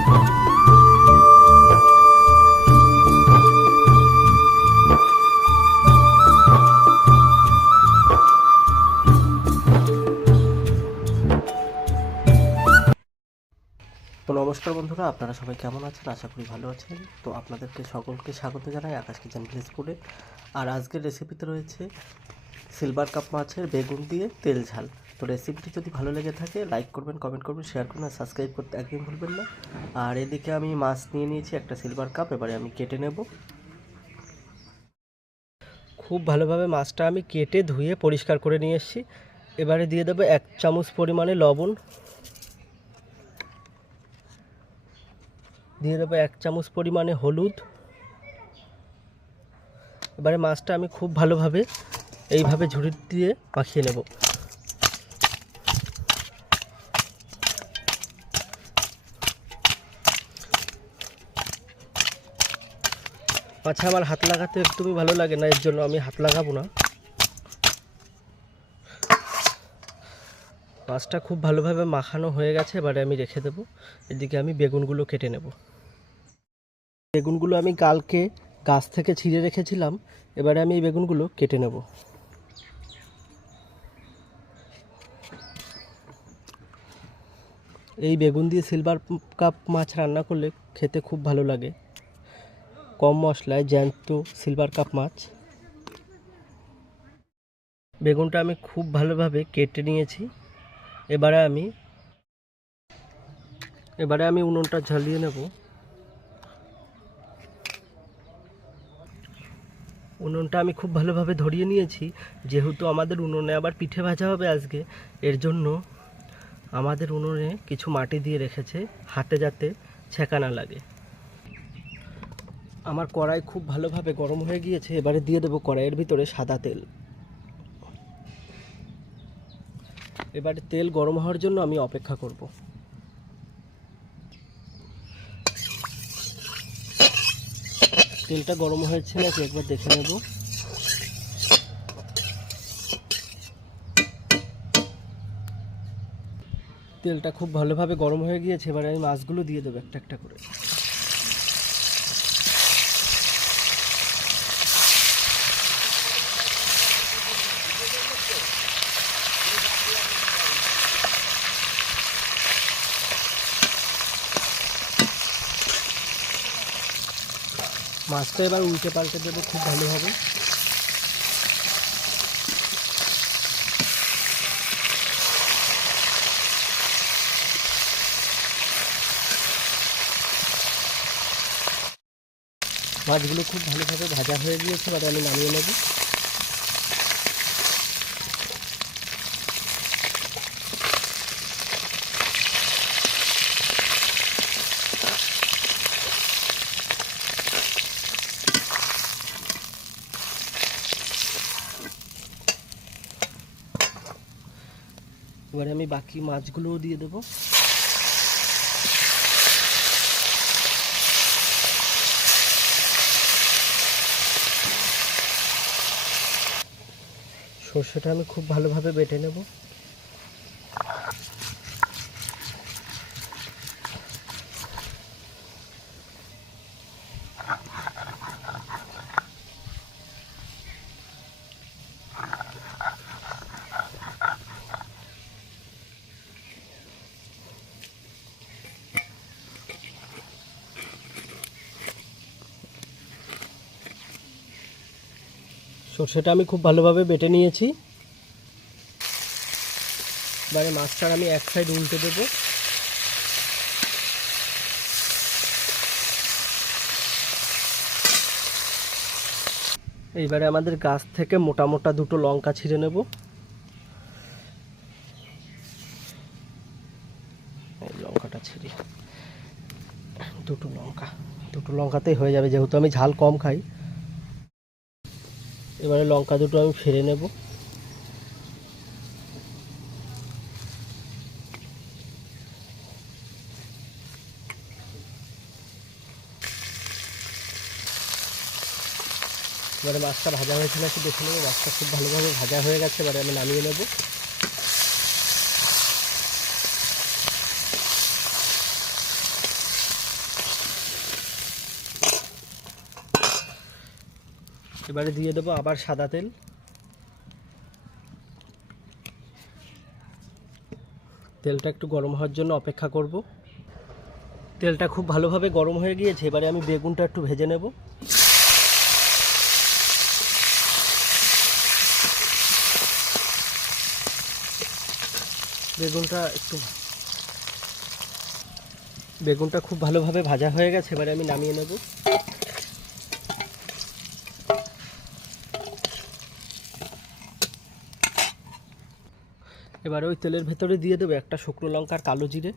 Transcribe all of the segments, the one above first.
তো নমস্কার বন্ধুরা, আপনারা সবাই কেমন আছেন? আশা করি ভালো আছেন। তো আপনাদেরকে সকলকে স্বাগত জানাই আকাশ কিচেন ভিলেজ ফুডে। আর আজকের রেসিপিতে রয়েছে সিলভার কাপ মাছের বেগুন দিয়ে তেল ঝাল। তো রেসিপিটি যদি ভালো লেগে থাকে লাইক করবেন, কমেন্ট করবেন, শেয়ার করবেন আর সাবস্ক্রাইব করতে একদম ভুলবেন না। আর এদিকে আমি মাছ নিয়ে নিয়েছি একটা সিলভার কাপ, এবারে আমি কেটে নেব। খুব ভালোভাবে মাছটা আমি কেটে ধুয়ে পরিষ্কার করে নিয়ে এসেছি। এবারে দিয়ে দেবো 1 চামচ পরিমাণে লবণ, দিয়ে দেবো 1 চামচ পরিমাণে হলুদ। এবারে মাছটা আমি খুব ভালোভাবে এইভাবে ঝুড়ি দিয়ে মাখিয়ে নেব। মাছে আমার হাত লাগাতে একদমই ভালো লাগে না, এর জন্য আমি হাত লাগাবো না। মাছটা খুব ভালোভাবে মাখানো হয়ে গেছে, এবারে আমি রেখে দেব। এদিকে আমি বেগুনগুলো কেটে নেব। বেগুনগুলো আমি কালকে গাছ থেকে ছিঁড়ে রেখেছিলাম, এবারে আমি এই বেগুনগুলো কেটে নেব। এই বেগুন দিয়ে সিলভার কাপ মাছ রান্না করলে খেতে খুব ভালো লাগে, কম মশলায় জ্যান্ত সিলভার কাপ মাছ। বেগুনটা আমি খুব ভালোভাবে কেটে নিয়েছি। এবারে আমি উনুনটা জ্বালিয়ে নেব। উনুনটা আমি খুব ভালোভাবে ধরিয়ে নিয়েছি, যেহেতু আমাদের উনুনে আবার পিঠে ভাজা হবে আজকে, এর জন্য আমাদের উনুনে কিছু মাটি দিয়ে রেখেছে হাতে যাতে ছেঁকা না লাগে। আমার কড়াই খুব ভালোভাবে গরম হয়ে গিয়েছে, এবারে দিয়ে দেবো কড়াইয়ের ভিতরে সাদা তেল। এবারে তেল গরম হওয়ার জন্য আমি অপেক্ষা করব। তেলটা গরম হয়েছে নাকি একবার দেখে নেব। তেলটা খুব ভালোভাবে গরম হয়ে গিয়েছে, এবারে আমি মাছগুলো দিয়ে দেবো একটা একটা করে। মাছটা এবার উল্টে পাল্টে দেবো খুব ভালোভাবে। মাছগুলো খুব ভালোভাবে ভাজা হয়ে গিয়েছে, এবার আমি নামিয়ে নেব। এবারে আমি বাকি মাছগুলোও দিয়ে দেবো। সর্ষেটা আমি খুব ভালোভাবে বেটে নেব। সর্ষেটা আমি খুব ভালোভাবে বেটে নিয়েছি। এবারে মাছটা আমি এক সাইড উল্টে দেবো। এইবারে আমাদের গাছ থেকে মোটা মোটা দুটো লঙ্কা ছিঁড়ে নেব। এই লঙ্কাটা ছিঁড়ি, দুটো লঙ্কাতেই হয়ে যাবে, যেহেতু আমি ঝাল কম খাই। এবারে লঙ্কা দুটো আমি ফেলে নেব। এবারে মাছটা ভাজা হয়েছে নাকি দেখে নেবো। মাছটা খুব ভালোভাবে ভাজা হয়ে গেছে, এবারে আমি নামিয়ে নেব। এবারে দিয়ে দেবো আবার সাদা তেল। তেলটা একটু গরম হওয়ার জন্য অপেক্ষা করব। তেলটা খুব ভালোভাবে গরম হয়ে গিয়েছে, এবারে আমি বেগুনটা একটু ভেজে নেব। বেগুনটা খুব ভালোভাবে ভাজা হয়ে গেছে, এবারে আমি নামিয়ে নেব। এবারে ওই তেলের ভেতরে দিয়ে দেবো একটা শুকনো লঙ্কা আর কালো জিরে।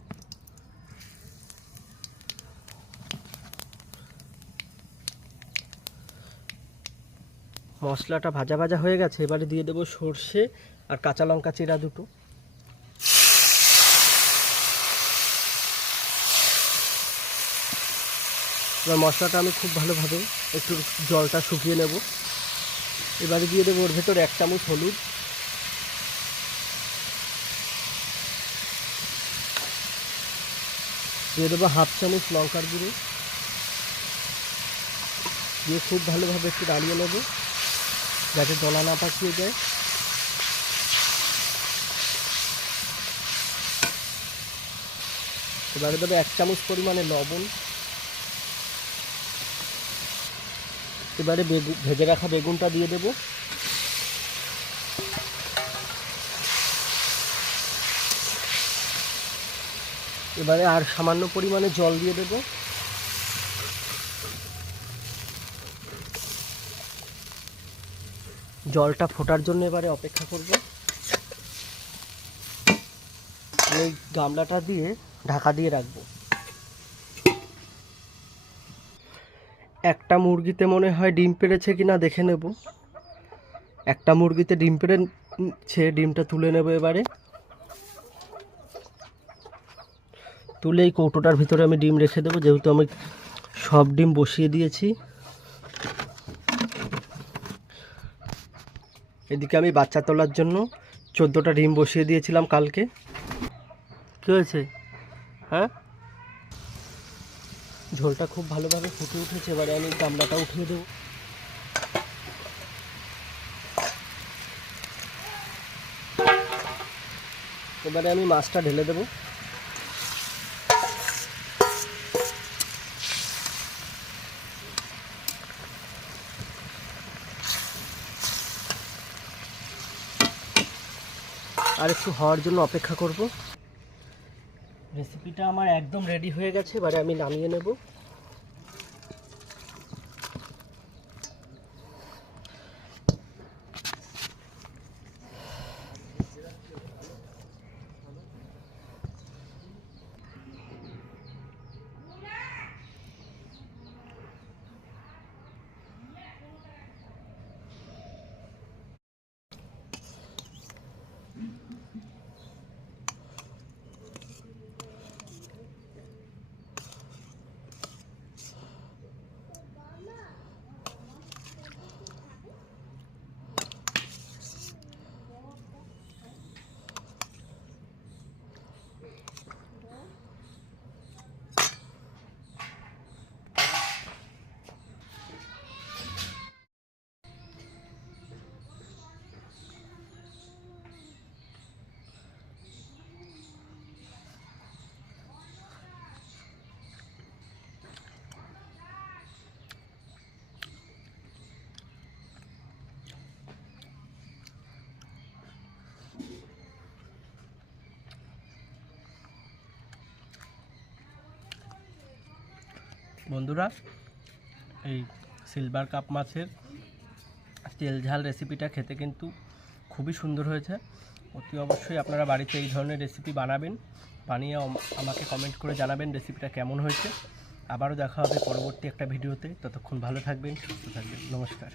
মশলাটা ভাজা ভাজা হয়ে গেছে, এবারে দিয়ে দেবো সর্ষে আর কাঁচা লঙ্কা চিরা দুটো। এবার মশলাটা আমি খুব ভালোভাবে একটু জলটা শুকিয়ে নেব। এবারে দিয়ে দেবো ওর ভেতরে 1 চামচ হলুদ, দিয়ে দেবো 1/2 চামচ লঙ্কার গুঁড়ো, দিয়ে খুব ভালোভাবে একটু নাড়িয়ে নেব যাতে দলা না পাকিয়ে যায়। এবারে দেবো 1 চামচ পরিমাণে লবণ। এবারে ভেজে রাখা বেগুনটা দিয়ে দেব। এবারে আর সামান্য পরিমাণে জল দিয়ে দেব। জলটা ফোটার জন্য এবারে অপেক্ষা করব। এই গামলাটা দিয়ে ঢাকা দিয়ে রাখবো। একটা মুরগিতে মনে হয় ডিম পেড়েছে কিনা দেখে নেব। একটা মুরগিতে ডিম পেড়েছে, ডিমটা তুলে নেব। এবারে তুলে এই কৌটোটার ভিতরে আমি ডিম রেখে দেবো, যেহেতু আমি সব ডিম বসিয়ে দিয়েছি। এদিকে আমি বাচ্চা তোলার জন্য 14টা ডিম বসিয়ে দিয়েছিলাম কালকে। কী হয়েছে? হ্যাঁ, ঝোলটা খুব ভালোভাবে ফুটে উঠেছে, এবারে আমি গামলাটা উঠিয়ে দেবো। এবারে আমি মাছটা ঢেলে দেবো। আর একটু হওয়ার জন্য অপেক্ষা করব। রেসিপিটা আমার একদম রেডি হয়ে গেছে, এবারে আমি নামিয়ে নেব। বন্ধুরা, এই সিলভার কাপ মাছের তেল ঝাল রেসিপিটা খেতে কিন্তু খুবই সুন্দর হয়েছে। অতি অবশ্যই আপনারা বাড়িতে এই ধরনের রেসিপি বানাবেন, বানিয়ে আমাকে কমেন্ট করে জানাবেন রেসিপিটা কেমন হয়েছে। আবারও দেখা হবে পরবর্তী একটা ভিডিওতে। ততক্ষণ ভালো থাকবেন, সুস্থ থাকবেন। নমস্কার।